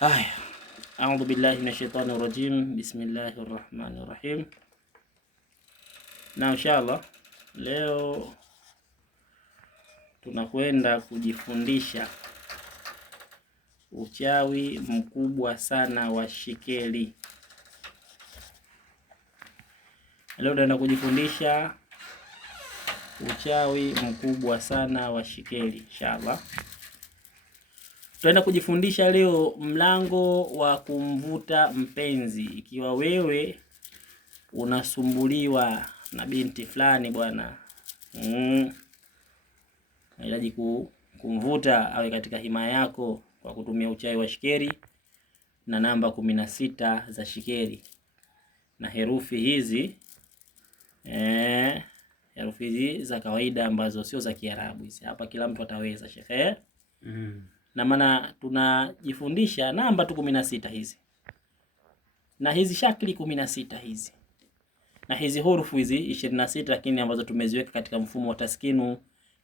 Haya, a'udhu billahi minashaitani rajim. Bismillahir rahmanir rahim. Na inshallah leo tunakwenda kujifundisha uchawi mkubwa sana wa shikeli. Leo tunaenda kujifundisha uchawi mkubwa sana wa shikeli inshallah. Tunaenda kujifundisha leo mlango wa kumvuta mpenzi. Ikiwa wewe unasumbuliwa na binti fulani bwana, unahitaji kumvuta awe katika himaya yako kwa kutumia uchawi wa shikeli na namba 16 za shikeli na herufi hizi herufi hizi za kawaida ambazo sio za Kiarabu hizi. Hapa kila mtu ataweza shekhe. Na maana tunajifundisha namba tu 16 hizi na hizi shakli 16 hizi na hizi hurufu hizi 26, lakini ambazo tumeziweka katika mfumo wa taskinu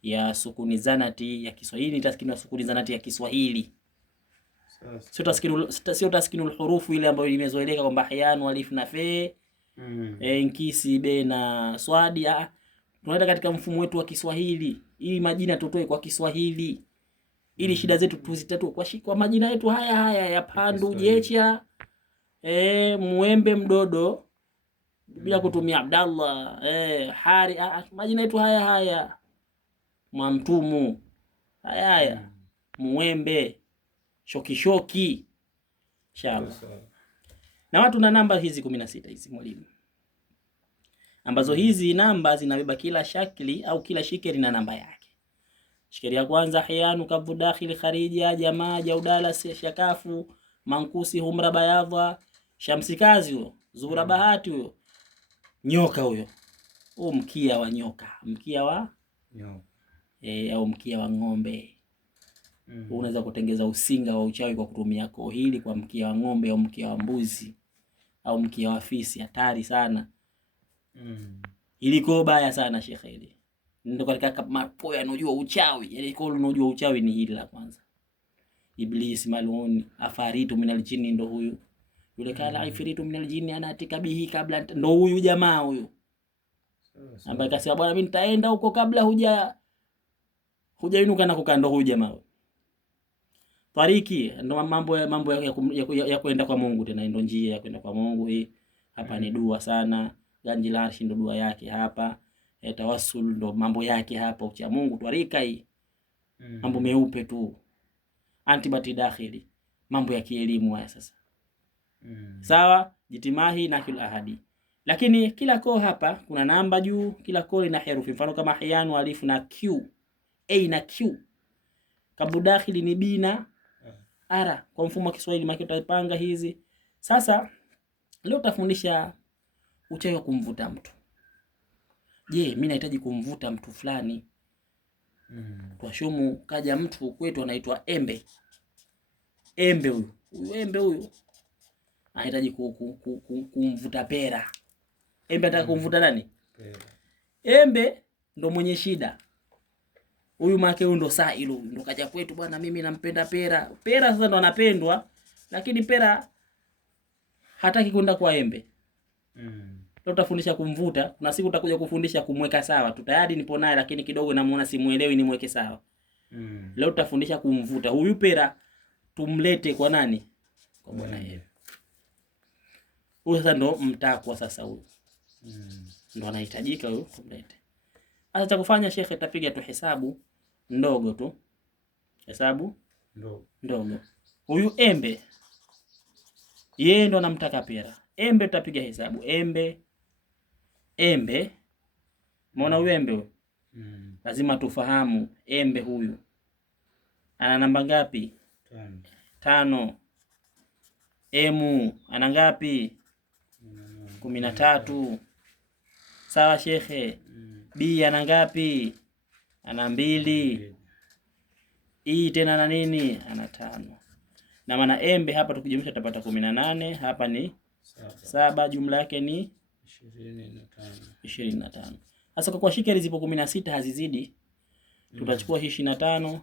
ya sukuni zanati ya Kiswahili. Taskinu ya sukuni zanati ya Kiswahili, sio taskinu hurufu ile ambayo imezoeleka kwamba hayanu alif na fe nkisi be na swadi. Tunaenda katika mfumo wetu wa Kiswahili ili majina tutoe kwa Kiswahili, ili shida zetu tuzitatue kwa majina yetu haya ya Pandu, Jecha, Mwembe, Mdodo, bila kutumia Abdallah, Hari, majina yetu haya Mwamtumu, haya Mwembe, Shoki inshallah. Na watu na namba hizi 16 hizi mwalimu, ambazo hizi namba zinabeba kila shakli au kila shikeli na namba yake. Shikeli ya kwanza hayanu, kavu, dakhili, kharija, jamaa, jaudala, shakafu, mankusi, humra, bayadha, shamsi, kazi huyo, zuhura, bahati huyo, nyoka huyo, mkia wa nyoka, mkia wa nyoka au mkia wa ng'ombe. Unaweza kutengeza usinga wa uchawi kwa kutumia koo hili, kwa mkia wa ng'ombe au mkia wa mbuzi au mkia wa fisi. Hatari sana. Iliko baya sana shekhe hili. Ndio katika mapoya anojua uchawi. Yaani kwa unojua uchawi ni hili la kwanza. Iblis maluni, afaritu minal jini, ndo huyu. Yule kala ifiritu minal jini anatika bihi kabla, ndo huyu jamaa huyu. Ambaye kasema bwana mimi nitaenda huko kabla hujainuka na kukaa, ndo huyu jamaa. Tariki ndo mambo ya kwenda kwa Mungu, tena ndo njia ya kwenda kwa Mungu hii. Hapa ni dua sana. Ganji la arshi ndo dua yake hapa. Tawassul ndo mambo yake hapa. Ucha Mungu twarika hii. Mambo meupe tu. Antibati dakhili, mambo ya kielimu haya sasa. Sawa, jitimahi na kila ahadi. Lakini kila koo hapa kuna namba juu, kila koo ina herufi. Mfano kama hayanu, alifu na Q, A na Q. Kabu dakhili ni B na R kwa mfumo wa Kiswahili, maki utapanga hizi. Sasa leo tutafundisha uchawi wa kumvuta mtu. Je, mimi nahitaji kumvuta mtu fulani. Twashumu kaja mtu kwetu anaitwa Embe. Embe huyu. Embe huyu anahitaji kumvuta Pera. Embe anataka kumvuta nani? Pera. Embe ndo mwenye shida. Huyu make huyu ndo Sailu, ndo kaja kwetu bwana, mimi nampenda Pera. Pera sasa ndo anapendwa, lakini Pera hataki kwenda kwa Embe. Leo tutafundisha kumvuta. Kuna siku tutakuja kufundisha kumweka sawa. Tutayari nipo naye, lakini kidogo namuona simuelewi, nimweke sawa. Leo tutafundisha kumvuta. Huyu Pera tumlete kwa nani? Kwa bwana Embe. Huyu sasa ndo mtakwa sasa huyu. Ndo anahitajika huyu tumlete. Sasa cha kufanya shekhe, tapiga tu hesabu ndogo tu. Hesabu ndogo. Huyu Embe yeye ndo anamtaka Pera. Embe tutapiga hesabu. Embe. Umeona huyu Embe huyu? Lazima tufahamu Embe huyu ana namba ngapi? 5. Emu ana ngapi? 13. Sawa shekhe. B ana ngapi? Ana 2. E tena ana nini? Ana 5. Na maana Embe hapa tukijumlisha tutapata 18. Hapa ni 7, jumla yake ni 25. Sasa kwa shikeli zipo 16 hazizidi, tutachukua hii 25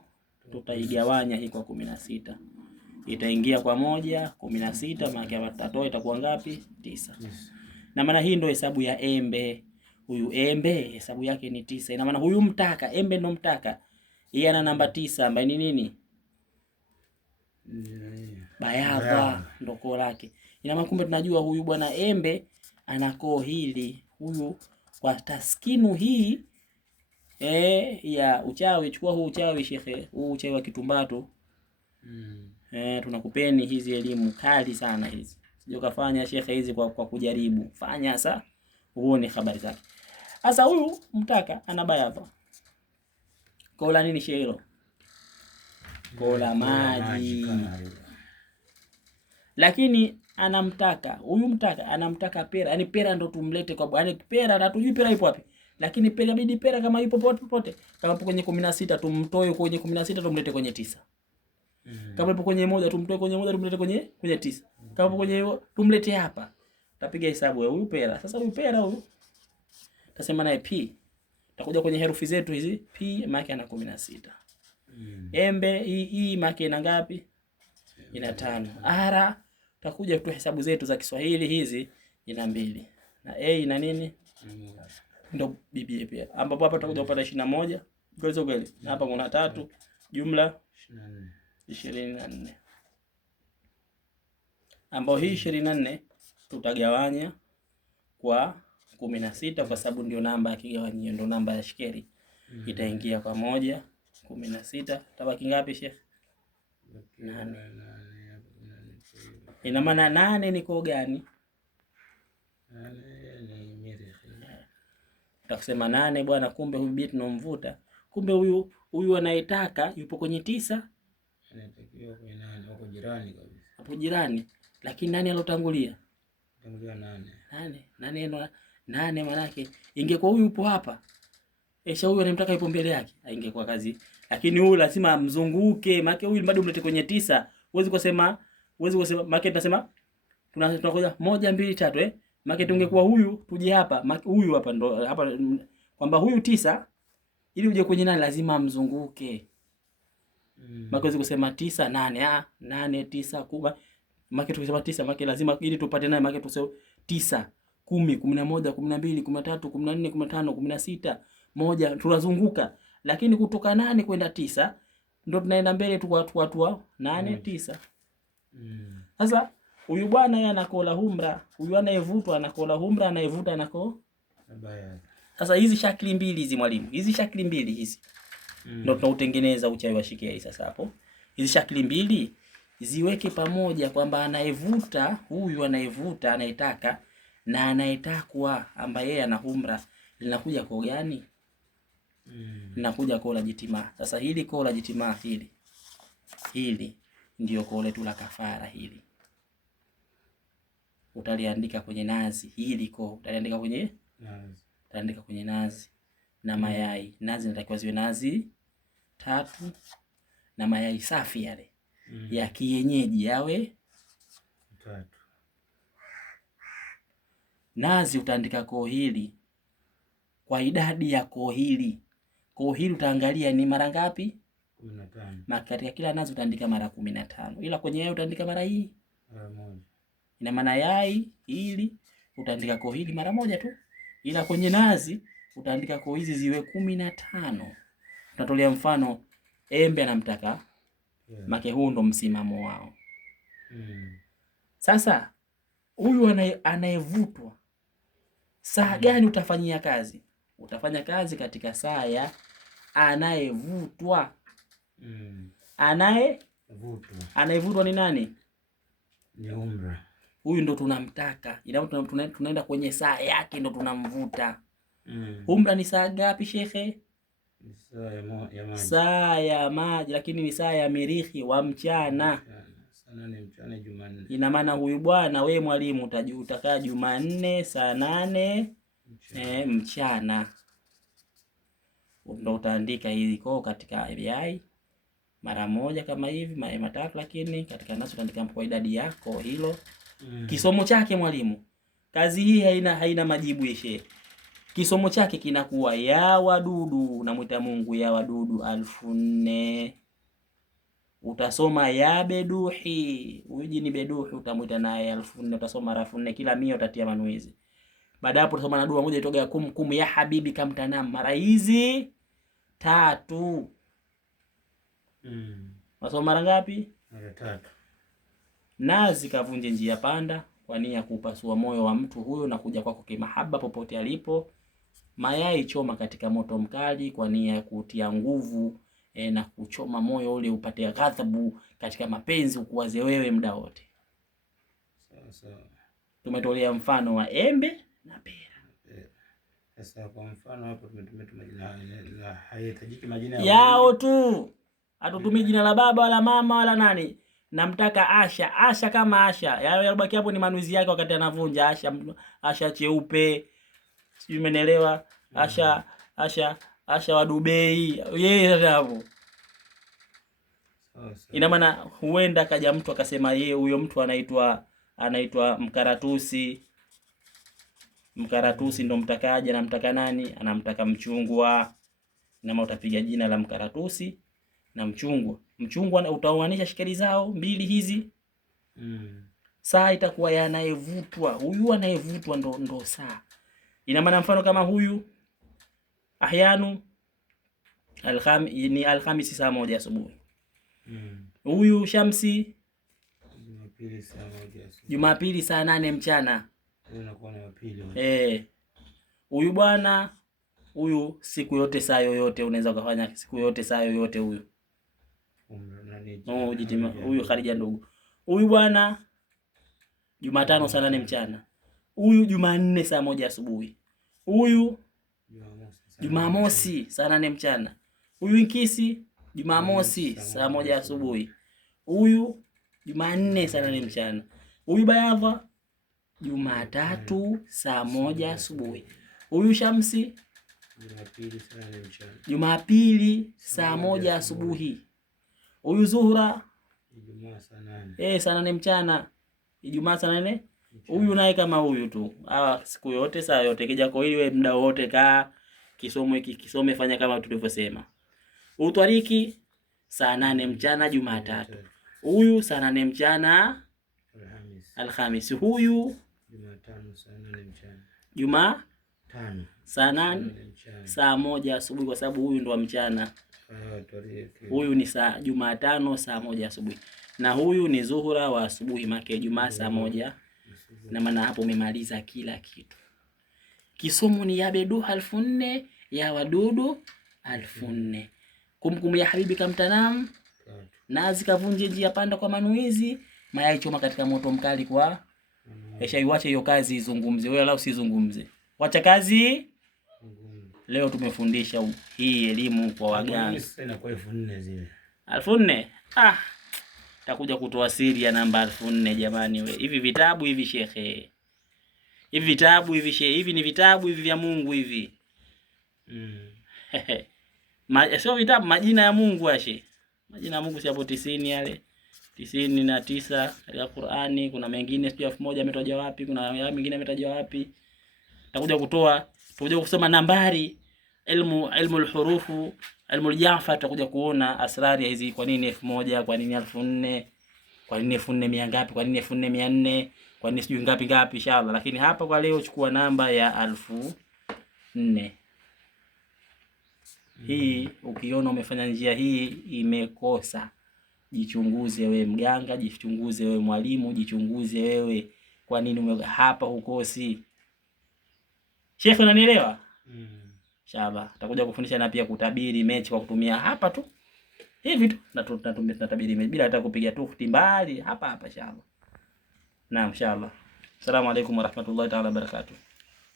tutaigawanya hii kwa 16. itaingia kwa 1 16, maana yake atatoa itakuwa ngapi? 9. Na maana hii ndio hesabu ya embe. Huyu embe hesabu yake ni 9. Ina maana huyu mtaka, embe ndo mtaka, yeye ana namba 9 ambaye ni nini? Bayadha ndo koo lake. Ina maana kumbe tunajua huyu bwana embe ana koo hili. Huyu kwa taskinu hii ya uchawi, chukua huu uchawi shekhe, huu uchawi wa Kitumbatu. Tunakupeni hizi elimu kali sana hizi. Sio kafanya shekhe hizi kwa kujaribu. Fanya sasa uone habari zake. Sasa huyu mtaka ana bayadha. Kola nini shekhe hilo? Kola maji. Lakini anamtaka, huyu mtaka anamtaka pera. Yaani pera ndo tumlete kwa bwana. Yaani pera hatujui pera ipo wapi. Lakini pera inabidi pera kama ipo popote. Kama ipo kwenye 16 tumtoe kwenye 16 tumlete kwenye 9. Kama ipo kwenye 1 tumtoe kwenye 1 tumlete kwenye 9. Kama ipo kwenye hiyo tumlete hapa. Tapiga hesabu ya huyu pera. Sasa huyu pera huyu tasema naye p. Takuja kwenye herufi zetu hizi p maana ana 16. Embe hii maana ina ngapi? Ina 5. Ara takuja tu hesabu zetu za Kiswahili hizi ina 2. Na a ina nini? Ndo bibi pia. Ambapo hapa tutakuja kupata 21. Gozo kweli. Na hapa kuna 3 jumla 24. Ambao hii 24 tutagawanya kwa 16 kwa sababu ndio namba ya kigawanyio, ndio namba ya shikeri. Itaingia kwa 1 16, tabaki ngapi Sheikh? 8. Ina maana 8 ni koo gani? 8 ni mirihi. Tutasema 8 bwana, kumbe huyu binti tunomvuta. Kumbe huyu anayetaka yupo kwenye 9. Anatakiwa kwenye 8, wako jirani kabisa. Hapo jirani. Lakini nani alotangulia? Tangulia 8. 8 maana yake ingekuwa huyu yupo hapa. Huyu anamtaka yupo mbele yake. Ingekuwa kazi. Lakini huyu lazima amzunguke. Maana huyu bado umlete kwenye 9. Huwezi kusema maana tunasema tunakuja 1 2 3 Maana tungekuwa huyu tuje hapa. Huyu hapa ndo hapa kwamba huyu 9 ili uje kwenye 8 lazima amzunguke. Maana huwezi kusema 9 8 8 9 10. Maana tukisema 9 maana lazima ili tupate naye maana tuseme 9 10 11 12 13 14 15 16 1 tunazunguka. Lakini kutoka 8 kwenda 9 ndio tunaenda mbele tu watu 8 9. Sasa huyu bwana yeye anakola humra, huyu anayevutwa anakola humra, anayevuta anako bayadha. Sasa hizi shakli mbili hizi mwalimu, hizi shakli mbili hizi ndio tunautengeneza uchawi wa shikei. Sasa hapo hizi shakli mbili ziweke pamoja kwamba anayevuta, huyu anayevuta anayetaka na anayetakwa ambaye yeye ana humra linakuja kwa gani? Linakuja kwa la jitimaa. Sasa hili kwa la jitimaa hili ndio kwa letu la kafara hili. Utaliandika kwenye nazi hili kwa utaliandika kwenye nazi. Utaandika kwenye nazi na mayai. Nazi inatakiwa ziwe nazi 3 na mayai safi yale. Ya kienyeji yawe 3. Nazi utaandika koo hili kwa idadi ya koo hili. Koo hili utaangalia ni mara ngapi? 15. Na katika kila nazi utaandika mara 15. Ila kwenye yai utaandika mara hii mara 1. Ina maana yai hili utaandika koo hili mara 1 tu. Ila kwenye nazi utaandika koo hizi ziwe 15. Tutatolea mfano embe anamtaka make, huu ndo msimamo wao. Sasa huyu anayevutwa saa gani utafanyia kazi? Utafanya kazi katika saa ya anayevutwa. Anayevutwa ni nani? Ni umra. Huyu ndo tunamtaka. Tunaenda kwenye saa yake ndo tunamvuta. Umra ni saa gapi shekhe? Saa ya maji, lakini ni saa ya mirihi wa mchana. Saa 8 mchana Jumanne. Ina maana huyu bwana wewe mwalimu utakaa Jumanne saa 8 mchana. Ndio utaandika hizi koo katika yai mara 1 kama hivi, mayai 3, lakini katika nazi utaandika kwa idadi yako hilo. Kisomo chake mwalimu. Kazi hii haina majibu yeshe. Kisomo chake kinakuwa ya wadudu, namuita Mungu ya wadudu 4000. utasoma ya beduhi. Huyu jini beduhi utamuita naye 1400, utasoma 1400 kila 100 utatia manuizi. Baada hapo utasoma na dua moja itoga kum ya habibi kamtanam, mara hizi 3. Unasoma mara ngapi? Mara 3. Na zikavunje njia panda kwa nia ya kupasua moyo wa mtu huyo na kuja kwako kimahaba popote alipo. Mayai choma katika moto mkali kwa nia ya kutia nguvu na kuchoma moyo ule upate ghadhabu katika mapenzi, ukuwaze wewe muda wote. Sawa. Tumetolea mfano wa embe na pera. Sasa kwa mfano hapo tumetumia majina hayahitajiki majina yao tu. Hatutumii jina la baba wala mama wala nani. Namtaka Asha. Asha kama Asha. Yalobaki hapo ni manuizi yake wakati anavunja. Asha cheupe. Sijui umeelewa? Asha wa Dubai. Yeye hapo. Ina maana huenda kaja mtu akasema yeye huyo mtu anaitwa Mkaratusi. Mkaratusi ndo mtakaje, anamtaka nani? Anamtaka Mchungwa. Na utapiga jina la Mkaratusi na Mchungwa. Mchungwa utaoanisha shikeli zao mbili hizi. Saa itakuwa yanayevutwa. Huyu anayevutwa ndo saa. Ina maana mfano kama huyu Ahyanu ni Alhamisi saa 1 asubuhi. Huyu Shamsi Jumapili saa 8 mchana. Huyu bwana huyu siku yote saa yoyote unaweza kufanya siku yote saa yoyote huyu. Jitima huyu Khadija ndugu. Huyu bwana Jumatano saa 8 mchana. Huyu Jumanne saa 1 asubuhi. Huyu Jumamosi saa 8 mchana. Huyu Nkisi Jumamosi saa 1 asubuhi. Huyu Jumanne saa 8 mchana. Huyu Bayadha Jumatatu saa 1 asubuhi. Huyu Shamsi Jumapili saa 1 asubuhi. Huyu Zuhura saa 8 mchana. Ijumaa saa 8. Huyu naye kama huyu tu. Hawa siku yote saa yote. Kija kwa hili wewe muda wote kaa kisomo hiki kisome, fanya kama tulivyosema. Utwariki saa 8 mchana Jumatatu. Huyu saa 8 mchana Alhamisi. Huyu Jumatano saa 8 mchana. Jumatano saa 8 saa 1 asubuhi kwa sababu huyu ndo wa mchana. Huyu ni saa Jumatano saa 1 asubuhi. Na huyu ni Zuhura wa asubuhi make Jumaa saa 1. Na maana hapo umemaliza kila kitu. Kisomo ni ya beduha 1400 ya wadudu 1400. Kumkum ya habibi kamtanam. Nazi kavunje njia panda kwa manuizi. Mayai choma katika moto mkali kwa iwache hiyo kazi izungumze. Wewe la usizungumze. Wacha kazi. Leo tumefundisha hii elimu kwa waganga. Sasa kwa 1400 zile. 1400? Takuja kutoa siri ya namba 1400 jamani we. Hivi vitabu hivi shekhe. Hivi vitabu hivi shekhe. Hivi ni vitabu hivi vya Mungu hivi. Sio vitabu, majina ya Mungu ashe. Majina ya Mungu si hapo 90 yale. 99 katika Qur'ani, kuna mengine sio 1000 ametaja wapi, kuna mengine ametaja wapi. Tutakuja kusoma nambari, ilmu al-hurufu, ilmu al-Ja'far, tutakuja kuona asrari hizi, kwa nini 1000, kwa nini 1400, kwa nini 1400 ngapi, kwa nini 1400, kwa nini sijui ngapi inshallah. Lakini hapa kwa leo chukua namba ya 1400. Hii ukiona umefanya njia hii imekosa, jichunguze wewe mganga, jichunguze wewe mwalimu, jichunguze wewe kwa nini hapa hukosi. Sheikh unanielewa? Inshallah tutakuja kufundisha na pia kutabiri mechi kwa kutumia hapa tu. Hivi tu tunatabiri mechi bila hata kupiga tufti mbali hapa inshallah. Naam inshallah. Asalamu alaykum wa rahmatullahi ta'ala wa barakatuh.